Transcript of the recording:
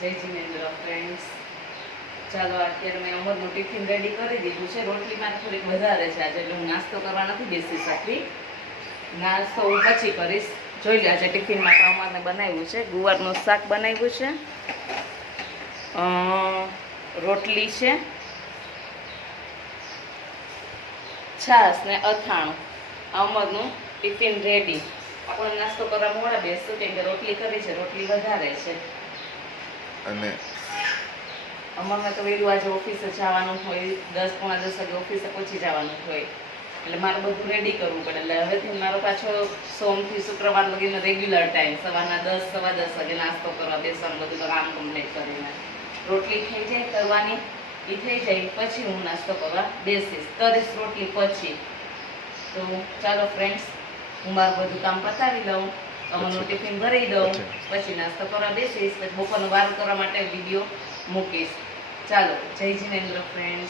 જય જિનેન્દ્ર ફ્રેન્ડ્સ, ચાલો અત્યારે મેં અમરનું ટિફિન રેડી કરી દીધું છે. રોટલીમાં થોડીક વધારે છે આજે, એટલે હું નાસ્તો કરવા નથી બેસી શકતી. નાસ્તો હું પછી કરીશ. જોઈ લે, આજે ટિફિનમાં તો અમારે બનાવ્યું છે ગુવારનું શાક બનાવ્યું છે, રોટલી છે, છાશ ને અથાણું. અમરનું ટિફિન રેડી. આપણે નાસ્તો કરવા મોડા બેસશું કેમ કે રોટલી કરી છે, રોટલી વધારે છે. અને અમને તો વહેલું આજે ઓફિસે જવાનું હોય, 10 પોણા 10 વાગે ઓફિસે પહોંચી જવાનું હોય, એટલે મારે બધું રેડી કરવું પડે. એટલે હવેથી મારો પાછો સોમથી શુક્રવાર લગીનો રેગ્યુલર ટાઈમ, સવારના 10 સવા 10 વાગે નાસ્તો કરવા બેસવાનું, બધું કામ કમ્પ્લીટ કરીને. રોટલી થઈ જાય કરવાની, એ થઈ જાય પછી હું નાસ્તો કરવા બેસીશ, કરીશ રોટલી પછી. તો ચાલો ફ્રેન્ડ્સ, હું મારું બધું કામ પતાવી લઉં, અમરનું ટિફિન ભરી દઉં, પછી નાસ્તો કરવા બેસીશ, પછી બપોરનું વાર કરવા માટે વિડીયો મૂકીશ. ચાલો, જય જિનેન્દ્ર ફ્રેન્ડ્સ.